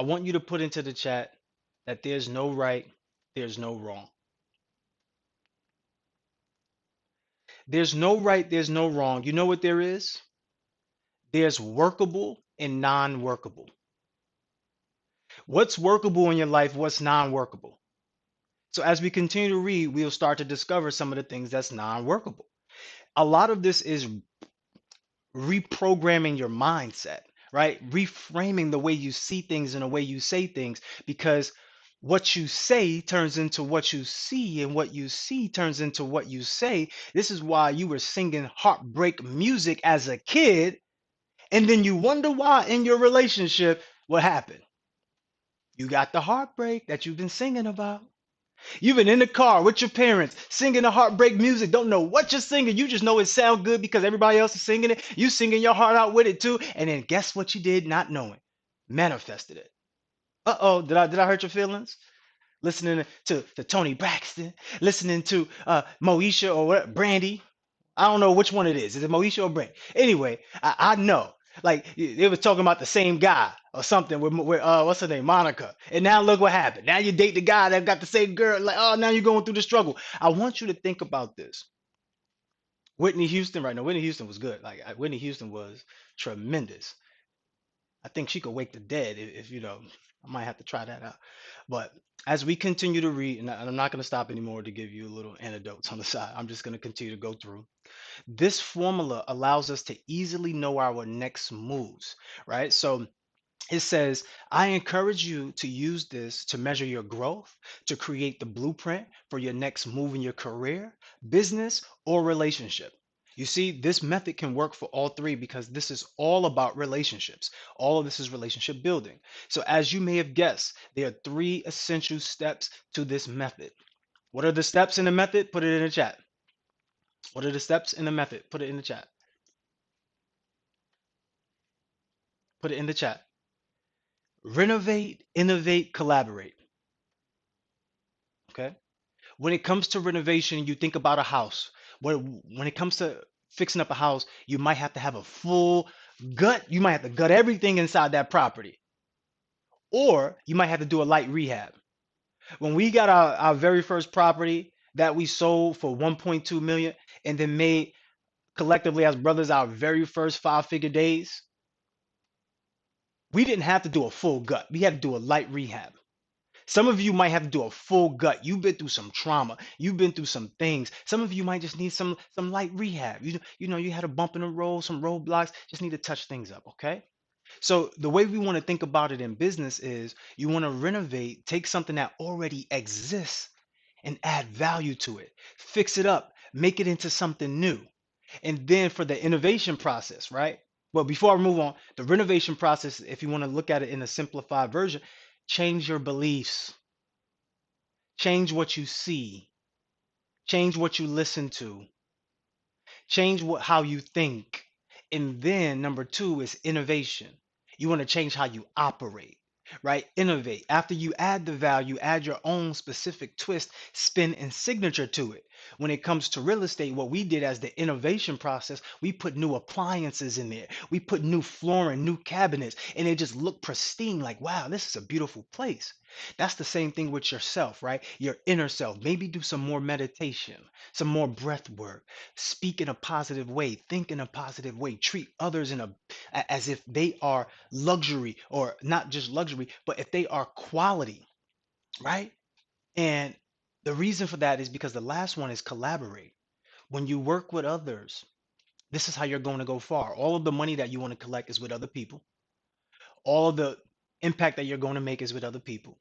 I want you to put into the chat that there's no right, there's no wrong. There's no right, there's no wrong. You know what there is? There's workable and non-workable. What's workable in your life? What's non-workable? So as we continue to read, we'll start to discover some of the things that's non-workable. A lot of this is reprogramming your mindset, right? Reframing the way you see things and the way you say things, because what you say turns into what you see, and what you see turns into what you say. This is why you were singing heartbreak music as a kid, and then you wonder why in your relationship, what happened? You got the heartbreak that you've been singing about. You've been in the car with your parents singing the heartbreak music. Don't know what you're singing. You just know it sounds good because everybody else is singing it. You singing your heart out with it too. And then guess what you did, not knowing? Manifested it. Uh-oh, did I hurt your feelings? Listening to Tony Braxton, listening to Moesha or what, Brandy. I don't know which one it is. Is it Moesha or Brandy? Anyway, I know. Like they was talking about the same guy or something with what's her name, Monica. And now look what happened. Now you date the guy that got the same girl. Like, oh, now you're going through the struggle. I want you to think about this. Whitney Houston, right now. Whitney Houston was good. Like Whitney Houston was tremendous. I think she could wake the dead if you know. I might have to try that out. But as we continue to read, and I'm not going to stop anymore to give you a little anecdotes on the side. I'm just going to continue to go through. This formula allows us to easily know our next moves, right? So it says, I encourage you to use this to measure your growth, to create the blueprint for your next move in your career, business, or relationship. You see, this method can work for all three because this is all about relationships. All of this is relationship building. So, as you may have guessed, there are three essential steps to this method. What are the steps in the method? Put it in the chat. What are the steps in the method? Put it in the chat. Put it in the chat. Renovate, innovate, collaborate. Okay. When it comes to renovation, you think about a house. When it comes to fixing up a house, you might have to have a full gut. You might have to gut everything inside that property, or you might have to do a light rehab. When we got our very first property that we sold for 1.2 million and then made collectively as brothers our very first five-figure days, we didn't have to do a full gut. We had to do a light rehab. Some of you might have to do a full gut. You've been through some trauma. You've been through some things. Some of you might just need some light rehab. You know you had a bump in the road, some roadblocks. Just need to touch things up, okay? So the way we want to think about it in business is you want to renovate, take something that already exists and add value to it. Fix it up, make it into something new. And then for the innovation process, right? Well, before I move on, the renovation process, if you want to look at it in a simplified version, change your beliefs, change what you see, change what you listen to, change how you think. And then number two is innovation. You want to change how you operate, right? Innovate. After you add the value, add your own specific twist, spin, and signature to it. When it comes to real estate, what we did as the innovation process, we put new appliances in there. We put new flooring, new cabinets, and it just looked pristine. Like, wow, this is a beautiful place. That's the same thing with yourself, right? Your inner self. Maybe do some more meditation, some more breath work, speak in a positive way, think in a positive way, treat others as if they are luxury, or not just luxury, but if they are quality, right? And the reason for that is because the last one is collaborate. When you work with others, this is how you're going to go far. All of the money that you want to collect is with other people. All of the impact that you're going to make is with other people.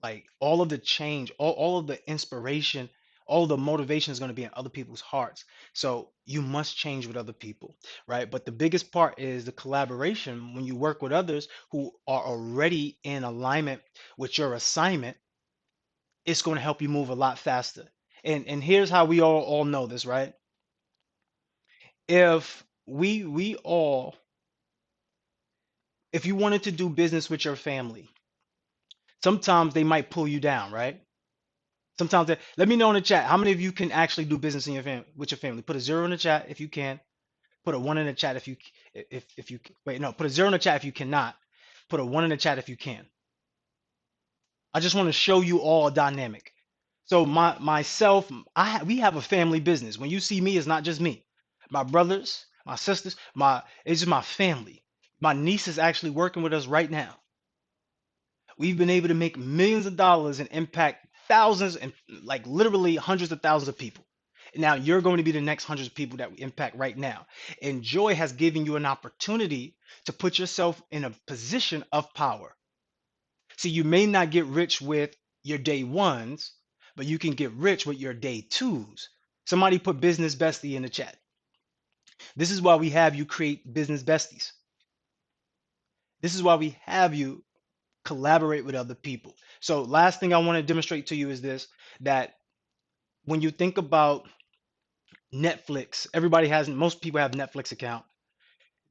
Like all of the change, all of the inspiration, all the motivation is going to be in other people's hearts. So you must change with other people, right? But the biggest part is the collaboration. When you work with others who are already in alignment with your assignment, it's going to help you move a lot faster. And here's how we all know this, right? If we all, if you wanted to do business with your family, sometimes they might pull you down, right? Sometimes let me know in the chat how many of you can actually do business in your family with your family. Put a zero in the chat if you can. Put a one in the chat if you wait, no, put a zero in the chat if you cannot. Put a one in the chat if you can. I just want to show you all a dynamic. So myself, we have a family business. When you see me, it's not just me. My brothers, my sisters, it's just my family. My niece is actually working with us right now. We've been able to make millions of dollars and impact thousands and like literally hundreds of thousands of people. Now you're going to be the next hundreds of people that we impact right now. And joy has given you an opportunity to put yourself in a position of power. See, you may not get rich with your day ones, but you can get rich with your day twos. Somebody put business bestie in the chat. This is why we have you create business besties. This is why we have you collaborate with other people. So, last thing I want to demonstrate to you is this, that when you think about Netflix, most people have Netflix account.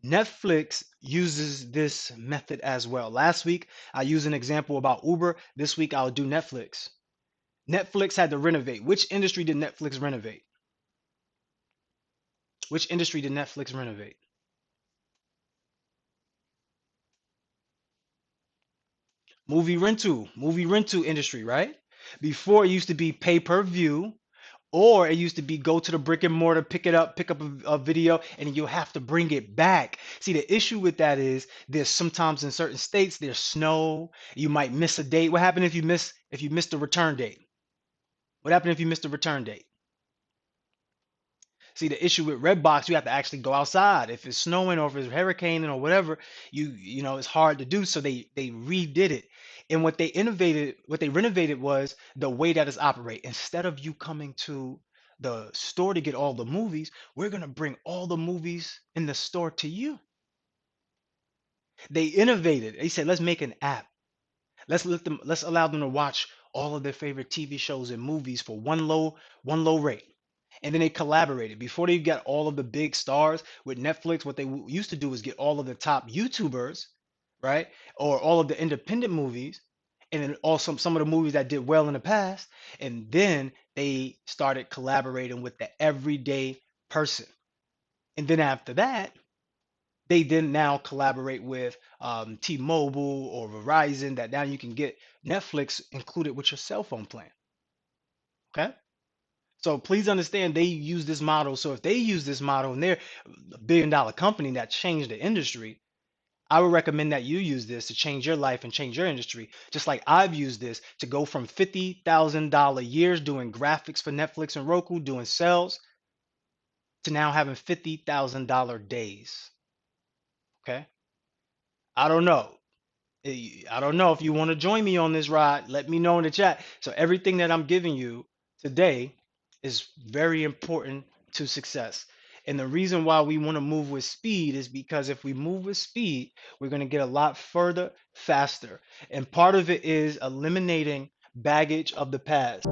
Netflix uses this method as well. Last week, I used an example about Uber. This week, I'll do Netflix. Netflix had to renovate. Which industry did Netflix renovate? Which industry did Netflix renovate? Movie rental industry, right? Before it used to be pay per view, or it used to be go to the brick and mortar, pick up a video, and you'll have to bring it back. See, the issue with that is there's sometimes in certain states there's snow. You might miss a date. What happened if you missed the return date? What happened if you missed the return date? See, the issue with Redbox, you have to actually go outside. If it's snowing or if it's hurricaning or whatever, it's hard to do. So they redid it. And what they renovated was the way that it's operate. Instead of you coming to the store to get all the movies, we're gonna bring all the movies in the store to you. They innovated. They said, let's make an app. Let's allow them to watch all of their favorite TV shows and movies for one low rate. And then they collaborated. Before they got all of the big stars with Netflix, what they used to do is get all of the top YouTubers, right? Or all of the independent movies, and then also some of the movies that did well in the past. And then they started collaborating with the everyday person. And then after that, they then now collaborate with T-Mobile or Verizon, that now you can get Netflix included with your cell phone plan. Okay. So please understand they use this model. So if they use this model and they're a billion-dollar company that changed the industry, I would recommend that you use this to change your life and change your industry. Just like I've used this to go from $50,000 years doing graphics for Netflix and Roku, doing sales, to now having $50,000 days. Okay. I don't know. I don't know if you want to join me on this ride. Let me know in the chat. So everything that I'm giving you today is very important to success. And the reason why we want to move with speed is because if we move with speed, we're going to get a lot further faster. And part of it is eliminating baggage of the past.